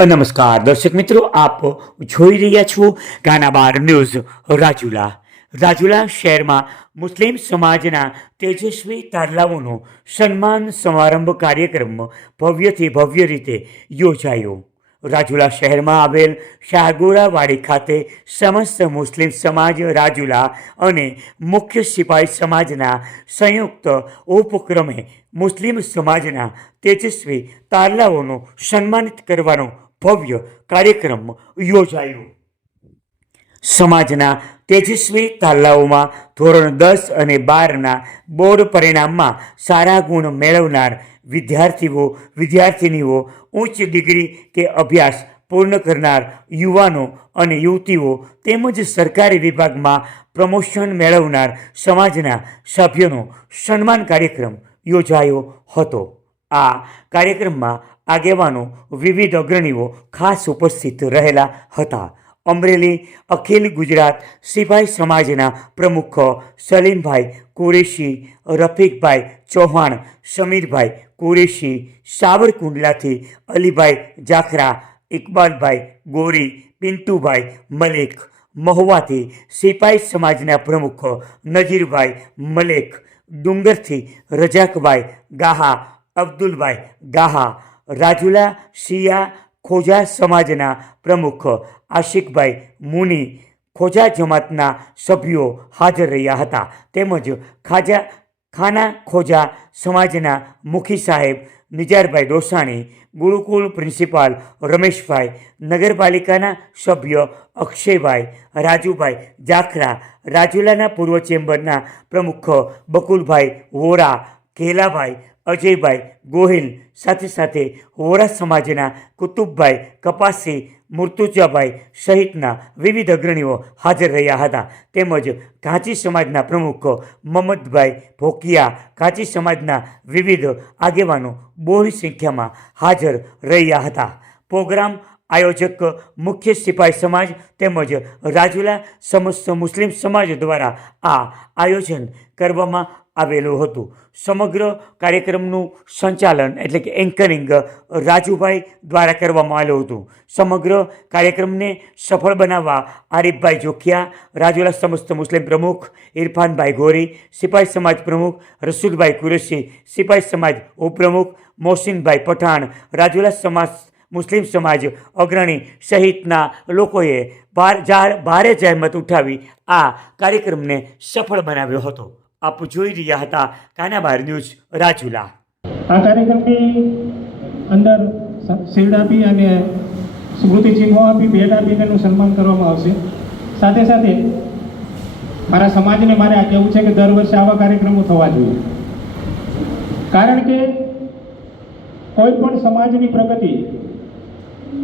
નમસ્કાર, દર્શક મિત્રો, આપ જોઈ રહ્યા છો ગાના બાર ન્યૂઝ રાજુલા. રાજુલા શહેરમાં મુસ્લિમ સમાજના તેજસ્વી તારલાઓનો સન્માન સમારંભ કાર્યક્રમ ભવ્યથી ભવ્ય રીતે યોજાયો. રાજુલા શહેરમાં આવેલ શાહગોરાવાડી ખાતે સમસ્ત મુસ્લિમ સમાજ, રાજુલા અને મુખ્ય સિપાહી સમાજના સંયુક્ત ઉપક્રમે મુસ્લિમ સમાજના તેજસ્વી તારલાઓનું સન્માનિત કરવાનો ભવ્ય કાર્યક્રમ યોજાયો. સમાજના તેજસ્વી તાલાઓમાં ધોરણ દસ અને બારના બોર્ડ પરિણામમાં સારા ગુણ મેળવનાર વિદ્યાર્થીઓ, વિદ્યાર્થિનીઓ, ઉચ્ચ ડિગ્રી કે અભ્યાસ પૂર્ણ કરનાર યુવાનો અને યુવતીઓ તેમજ સરકારી વિભાગમાં પ્રમોશન મેળવનાર સમાજના સભ્યોનો સન્માન કાર્યક્રમ યોજાયો હતો. આ કાર્યક્રમમાં આગેવાનો વિવિધ અગ્રણીઓ ખાસ ઉપસ્થિત રહેલા હતા. અમરેલી, અખિલ ગુજરાત સિપાઈ સમાજના પ્રમુખ સલીમભાઈ કુરેશી, રફીકભાઈ ચૌહાણ, સમીરભાઈ કુરેશી, સાવરકુંડલાથી અલીભાઈ જાખરા, ઇકબાલભાઈ ગોરી, પિન્ટુભાઈ મલેક, મહુવાથી સિપાઈ સમાજના પ્રમુખ નજીરભાઈ મલેક, ડુંગરથી રજાકભાઈ ગાહા, અબ્દુલભાઈ ગાહા રાજુલા શિયા ખોજા સમાજના પ્રમુખ આશિકભાઈ મુનિ ખોજા જમાતના સભ્યો હાજર રહ્યા હતા. તેમજ ખાજા ખાના ખોજા સમાજના મુખી સાહેબ નિજારભાઈ દોસાણી, ગુરુકુળ પ્રિન્સિપાલ રમેશભાઈ, નગરપાલિકાના સભ્ય અક્ષયભાઈ, રાજુભાઈ જાખરા, રાજુલાના પૂર્વ ચેમ્બરના પ્રમુખ બકુલભાઈ વોરા કેલાભાઈ અજયભાઈ ગોહિલ, સાથે સાથે વોરા સમાજના કુતુબભાઈ, કપાસી મુર્તુજાભાઈ સહિતના વિવિધ અગ્રણીઓ હાજર રહ્યા હતા. તેમજ કાંચી સમાજના પ્રમુખ મમદભાઈ ભોકિયા કાંચી સમાજના વિવિધ આગેવાનો બહોળી સંખ્યામાં હાજર રહ્યા હતા. પ્રોગ્રામ આયોજક મુખ્ય સિપાઈ સમાજ તેમજ રાજુલા સમસ્ત મુસ્લિમ સમાજ દ્વારા આ આયોજન કરવામાં આવેલું હતું. સમગ્ર કાર્યક્રમનું સંચાલન એટલે કે એન્કરિંગ રાજુભાઈ દ્વારા કરવામાં આવેલું હતું. સમગ્ર કાર્યક્રમને સફળ બનાવવા આરીફભાઈ જોખિયા, રાજુલા સમસ્ત મુસ્લિમ પ્રમુખ ઇરફાનભાઈ ગોરી, સિપાઈ સમાજ પ્રમુખ રસુદભાઈ કુરેશી, સિપાઈ સમાજ ઉપપ્રમુખ મોહસિનભાઈ પઠાણ, રાજુલા સમાજ મુસ્લિમ સમાજ અગ્રણી સહિતના લોકોએ ભાર જાહેર ભારે જહેમત ઉઠાવી આ કાર્યક્રમને સફળ બનાવ્યો હતો. આપ જોઈ રહ્યા હતા કાનાબાર ન્યૂઝ, રાજુલા. આ કાર્યક્રમની અંદર શિલ્ડ આપી અને સ્મૃતિ ચિહ્નો આપી, ભેટ આપીને એનું સન્માન કરવામાં આવશે. સાથે સાથે મારા સમાજને મારે આ કહેવું છે કે દર વર્ષે આવા કાર્યક્રમો થવા જોઈએ. કારણ કે કોઈ પણ સમાજની પ્રગતિ,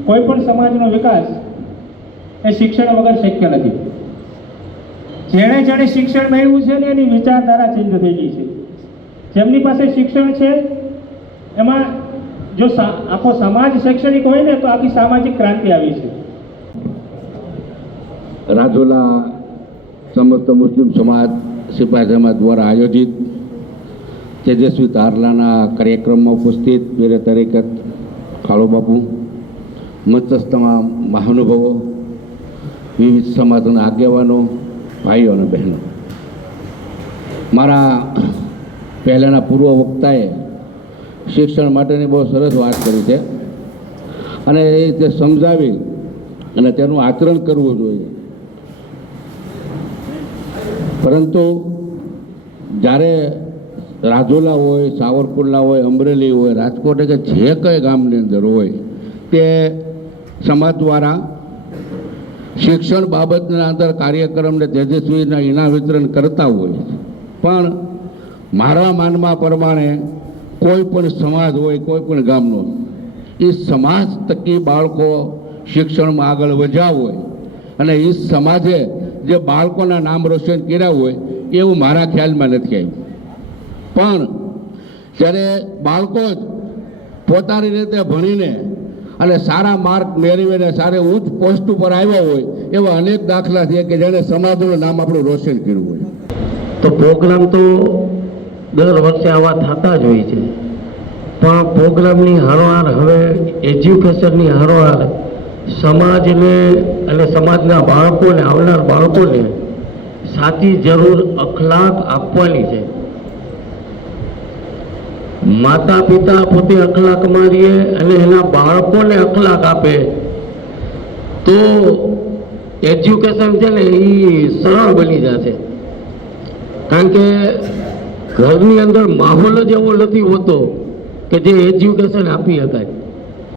કોઈ પણ સમાજનો વિકાસ એ શિક્ષણ વગર શક્ય નથી. જેણે જેણે શિક્ષણ મેળવ્યું છે ને એની વિચારધારા ચેન્જ થઈ ગઈ છે. જેમની પાસે શિક્ષણ છે, એમાં જો આખો સમાજ શૈક્ષણિક હોય ને તો આખી સામાજિક ક્રાંતિ આવી છે. રાજુલા સમસ્ત મુસ્લિમ સમાજ સિપાહી સમાજ દ્વારા આયોજિત તેજસ્વી તારલાના કાર્યક્રમમાં ઉપસ્થિત વીર તરીકત કાળો બાપુ મંચસ્થ તમામ મહાનુભાવો, વિવિધ સમાજના આગેવાનો ભાઈઓ અને બહેનો. મારા પહેલાંના પૂર્વ વક્તાએ શિક્ષણ માટેની બહુ સરસ વાત કરી છે. અને એ રીતે સમજાવી અને તેનું આચરણ કરવું જોઈએ. પરંતુ જ્યારે રાજોલા હોય, સાવરકુંડલા હોય, અમરેલી હોય, રાજકોટ કે જે કંઈ ગામની અંદર હોય, તે સમાજ દ્વારા શિક્ષણ બાબતના અંદર કાર્યક્રમને તેજસ્વીના ઇનામ વિતરણ કરતા હોય પણ મારા માનમાં પ્રમાણે કોઈ પણ સમાજ હોય, કોઈ પણ ગામનો, એ સમાજ તકી બાળકો શિક્ષણમાં આગળ વધ્યા હોય અને એ સમાજે જે બાળકોના નામ રોશન કર્યા હોય, એવું મારા ખ્યાલમાં નથી આવ્યું. પણ જ્યારે બાળકો જ પોતાની રીતે ભણીને અને સારા માર્ક મેળવીને સારી ઉચ્ચ પોસ્ટ ઉપર આવ્યા હોય, એવા અનેક દાખલા છે કે જેણે સમાજનું નામ આપણું રોશન કર્યું હોય. તો પ્રોગ્રામ તો દર વર્ષે આવા થતા જ હોય છે. પણ પ્રોગ્રામની હારોહાર હવે એજ્યુકેશનની હારોહાર સમાજને અને સમાજના બાળકોને, આવનાર બાળકોને સાચી જરૂર, અખલાક આપવાની છે. માતા પિતા પોતે અખલાકમાં રહીએ અને એના બાળકોને અખલાક આપે. તો એજ્યુકેશન છે ને એ સરળ બની જશે. કારણ કે ઘરની અંદર માહોલ જ એવો નથી હોતો કે જે એજ્યુકેશન આપી શકાય.